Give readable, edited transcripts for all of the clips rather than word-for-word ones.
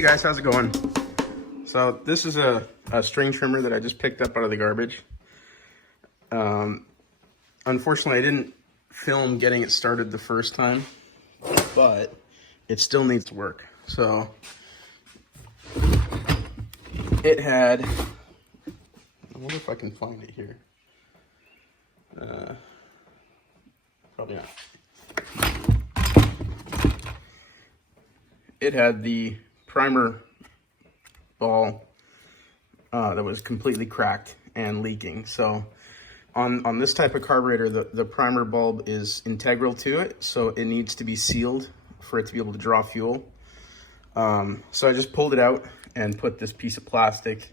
Hey guys, how's it going? So this is a string trimmer that I just picked up out of the garbage. Unfortunately, I didn't film getting it started the first time, but it still needs to work. So it had, I wonder if I can find it here. Probably not. It had the primer ball that was completely cracked and leaking. So on this type of carburetor, the primer bulb is integral to it, so it needs to be sealed for it to be able to draw fuel. So I just pulled it out and put this piece of plastic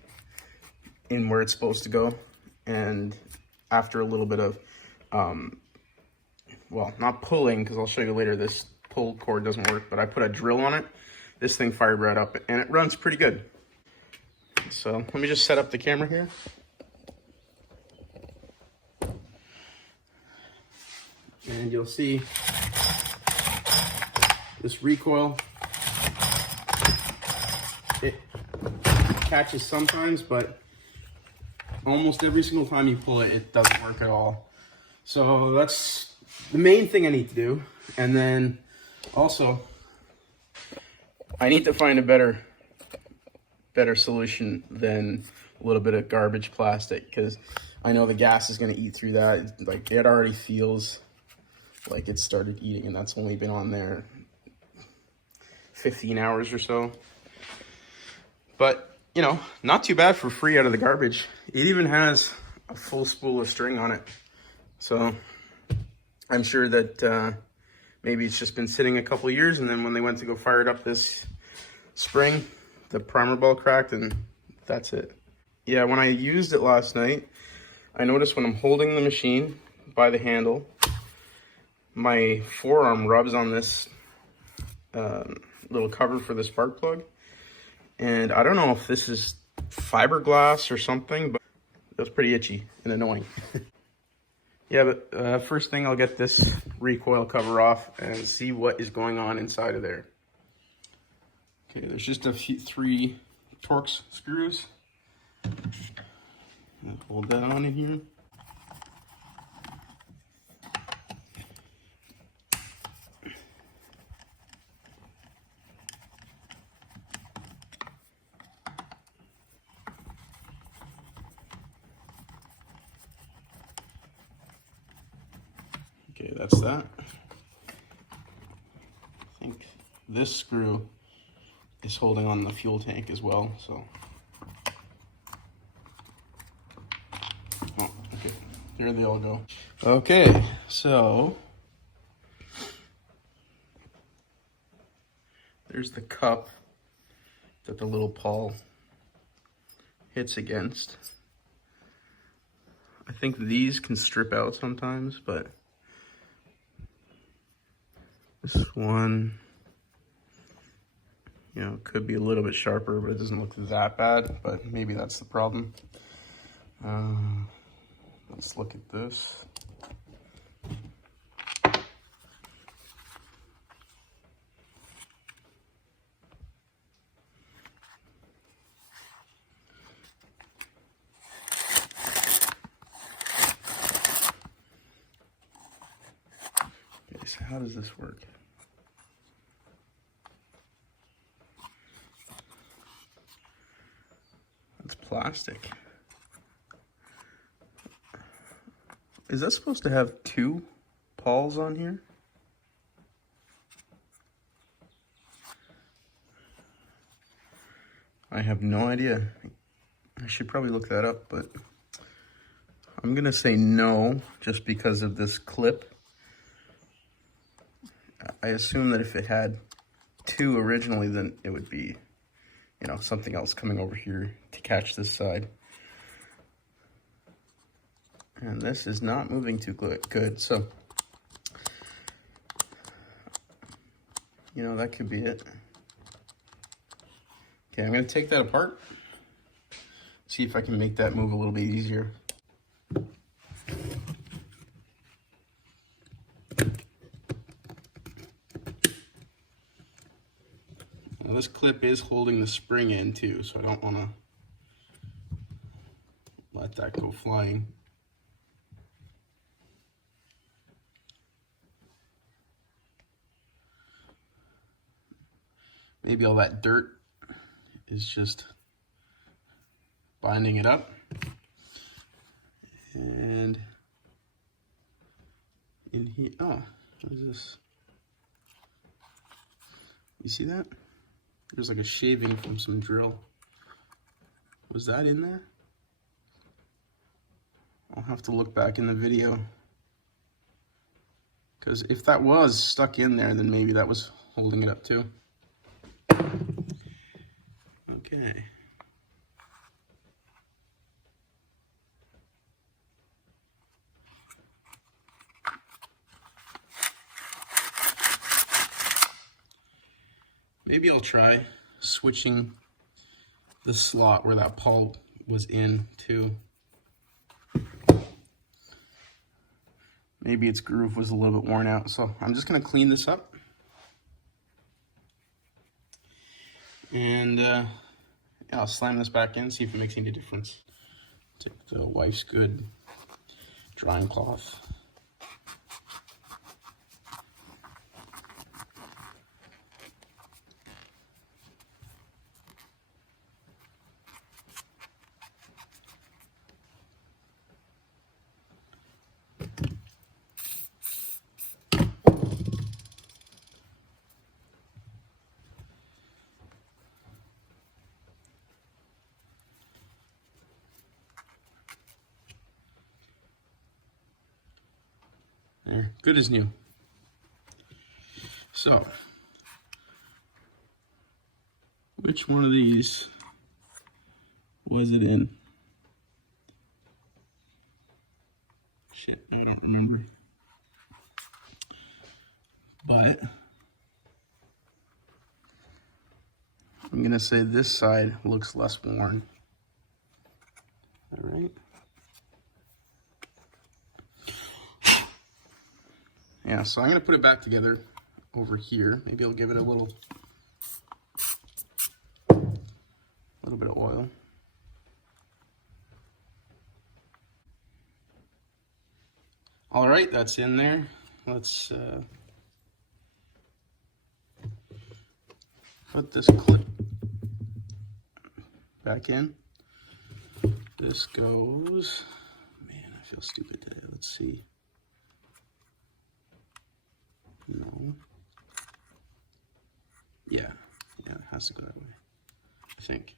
in where it's supposed to go. And after a little bit of, well, not pulling, because I'll show you later, this pull cord doesn't work, but I put a drill on it. This thing fired right up, and it runs pretty good. So let me just set up the camera here. And you'll see this recoil. It catches sometimes, but almost every single time you pull it, it doesn't work at all. So that's the main thing I need to do. And then also, I need to find a better solution than a little bit of garbage plastic, because I know the gas is going to eat through that. Like, it already feels like it started eating, and that's only been on there 15 hours or so. But, you know, not too bad for free out of the garbage. It even has a full spool of string on it. So I'm sure that maybe it's just been sitting a couple years, and then when they went to go fire it up this spring, the primer ball cracked, and that's it. Yeah, when I used it last night, I noticed when I'm holding the machine by the handle, my forearm rubs on this little cover for the spark plug. And I don't know if this is fiberglass or something, but it was pretty itchy and annoying. Yeah, but first thing, I'll get this recoil cover off and see what is going on inside of there. Okay, there's just a few, 3 Torx screws. I'll hold that on in here. Okay, that's that. I think this screw is holding on the fuel tank as well, so. Oh, okay, there they all go. Okay, so there's the cup that the little pawl hits against. I think these can strip out sometimes, but this one, you know, could be a little bit sharper, but it doesn't look that bad, but maybe that's the problem. Let's look at this. Okay, so how does this work? It's plastic. Is that supposed to have 2 pawls on here? I have no idea. I should probably look that up, but I'm gonna say no, just because of this clip. I assume that if it had 2 originally, then it would be, you know, something else coming over here to catch this side. And this is not moving too good, so, you know, that could be it. Okay, I'm gonna take that apart, see if I can make that move a little bit easier. Now this clip is holding the spring in too, so I don't want to let that go flying. Maybe all that dirt is just binding it up. And in here, oh, what is this? You see that? There's like a shaving from some drill. Was that in there? I'll have to look back in the video. Because if that was stuck in there, then maybe that was holding it up too. Okay. Maybe I'll try switching the slot where that pawl was in too. Maybe its groove was a little bit worn out, so I'm just gonna clean this up. And yeah, I'll slam this back in, see if it makes any difference. Take the wife's good drying cloth. There, good as new. So, which one of these was it in? Shit, I don't remember. But I'm gonna say this side looks less worn. All right. Yeah, so I'm gonna put it back together over here. Maybe I'll give it a little bit of oil. All right, that's in there. Let's put this clip back in. This goes, man, I feel stupid today. Let's see. No. Yeah, it has to go that way, I think.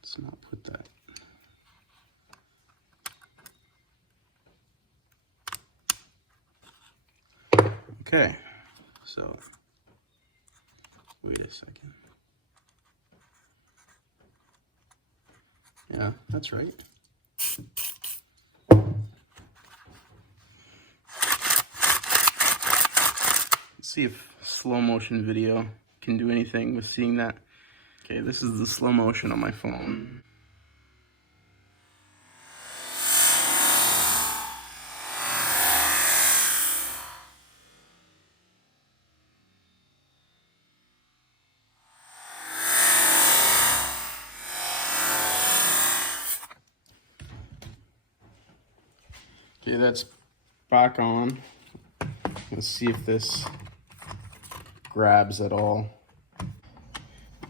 Let's not put that. Okay, so wait a second. Yeah, that's right. Let's see if slow motion video can do anything with seeing that. Okay, this is the slow motion on my phone. Okay, that's back on. Let's see if this grabs at all.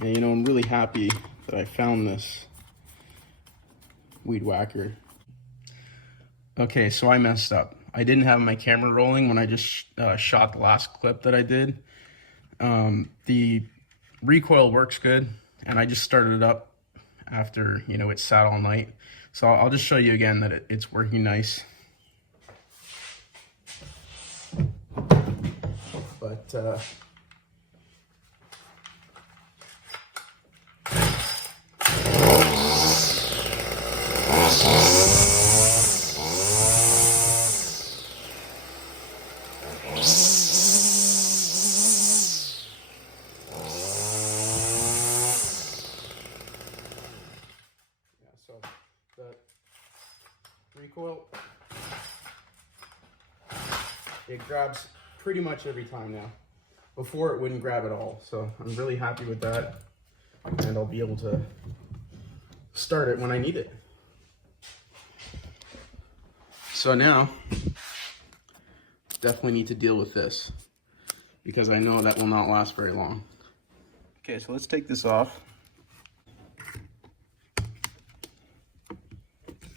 And you know, I'm really happy that I found this weed whacker. Okay, so I messed up. I didn't have my camera rolling when I just shot the last clip that I did. The recoil works good, and I just started it up after, you know, it sat all night. So I'll just show you again that it's working nice. But so the recoil, it grabs pretty much every time now. Before it wouldn't grab at all. So I'm really happy with that. And I'll be able to start it when I need it. So now, definitely need to deal with this because I know that will not last very long. Okay, so let's take this off.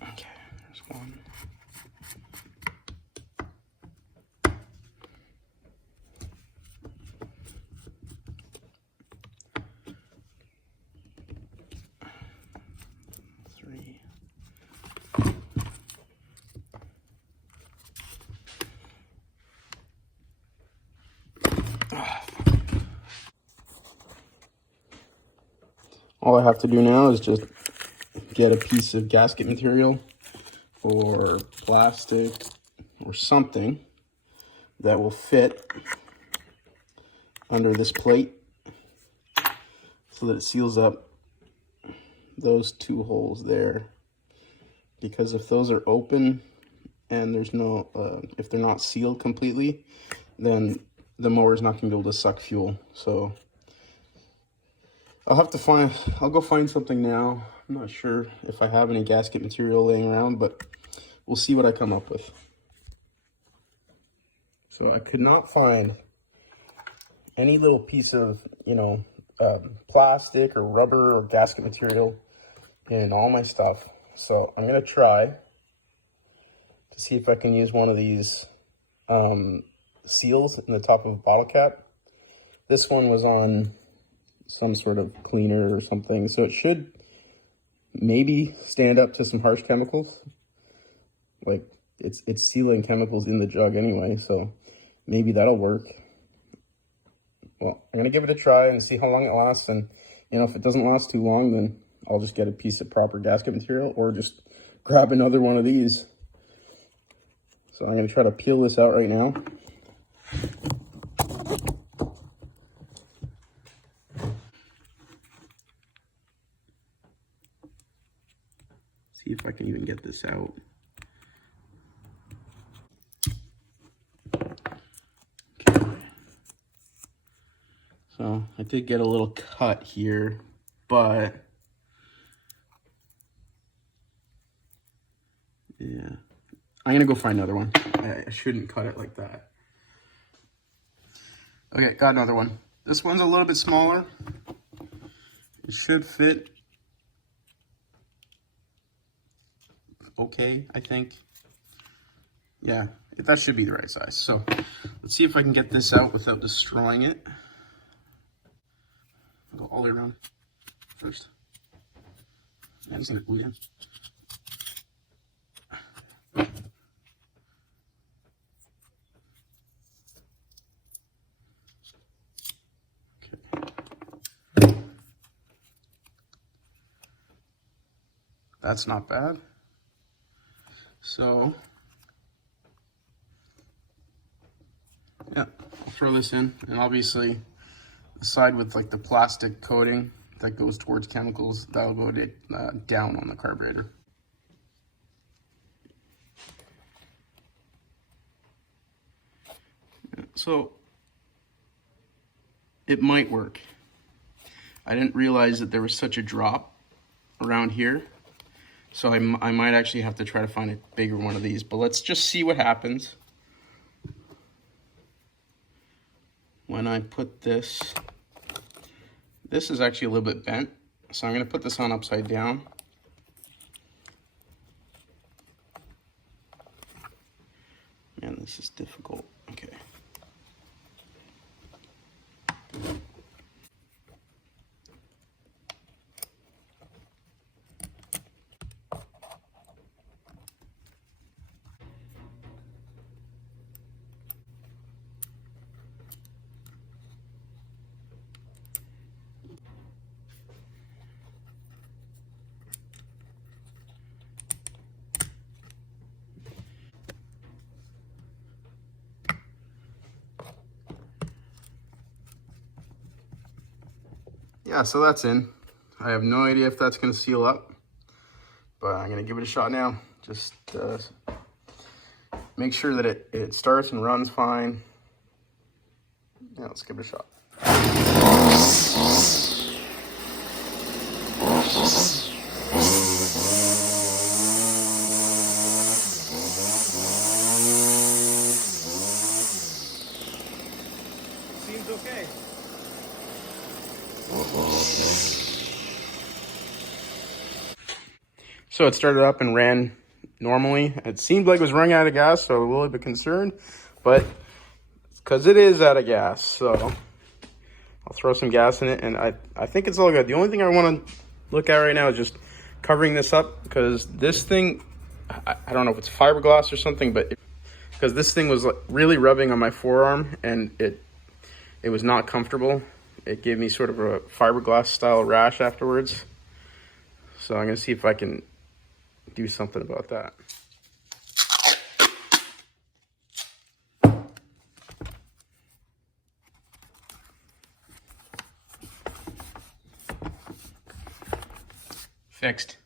Okay, there's one. Three. All I have to do now is just get a piece of gasket material or plastic or something that will fit under this plate so that it seals up those two holes there. Because if those are open and there's no, if they're not sealed completely, then the mower's not gonna be able to suck fuel. So I'll go find something now. I'm not sure if I have any gasket material laying around, but we'll see what I come up with. So I could not find any little piece of, plastic or rubber or gasket material in all my stuff. So I'm gonna try to see if I can use one of these seals in the top of a bottle cap. This one was on some sort of cleaner or something, so it should maybe stand up to some harsh chemicals. Like it's sealing chemicals in the jug anyway, so maybe that'll work. Well, I'm gonna give it a try and see how long it lasts, and if it doesn't last too long, then I'll just get a piece of proper gasket material or just grab another one of these. So I'm gonna try to peel this out right now. See if I can even get this out. Okay. So I did get a little cut here, but yeah, I'm gonna go find another one. I shouldn't cut it like that. Okay, got another one. This one's a little bit smaller. It should fit okay, I think. Yeah, that should be the right size. So let's see if I can get this out without destroying it. I'll go all the way around first. Yeah, this thing's bleeding. Okay. That's not bad. So, yeah, I'll throw this in, and obviously the side with like the plastic coating that goes towards chemicals, that'll go down on the carburetor. So it might work. I didn't realize that there was such a drop around here. So I might actually have to try to find a bigger one of these, but let's just see what happens when I put this. This is actually a little bit bent, so I'm gonna put this on upside down. Man, this is difficult. Okay. Yeah, so that's in. I have no idea if that's gonna seal up, but I'm gonna give it a shot now. Just make sure that it starts and runs fine. Yeah, let's give it a shot. Seems okay. So it started up and ran normally. It seemed like it was running out of gas, so a little bit concerned, but because it is out of gas, so I'll throw some gas in it, and I think it's all good. The only thing I want to look at right now is just covering this up, because this thing, I don't know if it's fiberglass or something, but because this thing was like really rubbing on my forearm, and it was not comfortable. It gave me sort of a fiberglass style rash afterwards. So I'm gonna see if I can do something about that. Fixed.